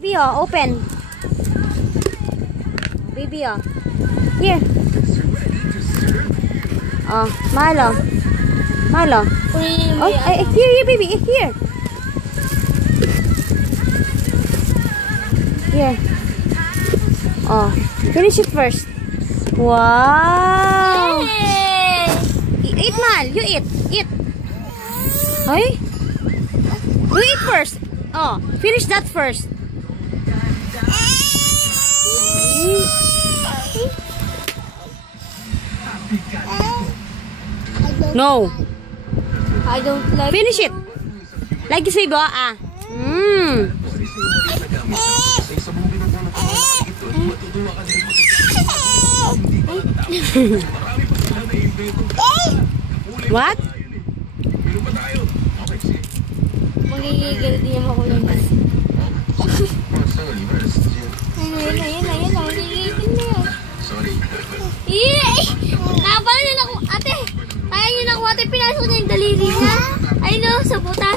Baby, oh, open. Baby, oh. Here. Oh, Milo. Milo. Oh, here, baby. Here. Here. Oh, finish it first. Wow. Eat, Mal. You eat. Eat. Hey? You eat first. Oh, finish that first. No. I don't like. Finish it. Like this, baby. What? Magigigil din ako yun. Ayun na. Magigigil na yun. Nakapala na ako. Ate, kaya nyo na ako. Ate, pinasok niya yung daliri niya. Ayun o, sa buta.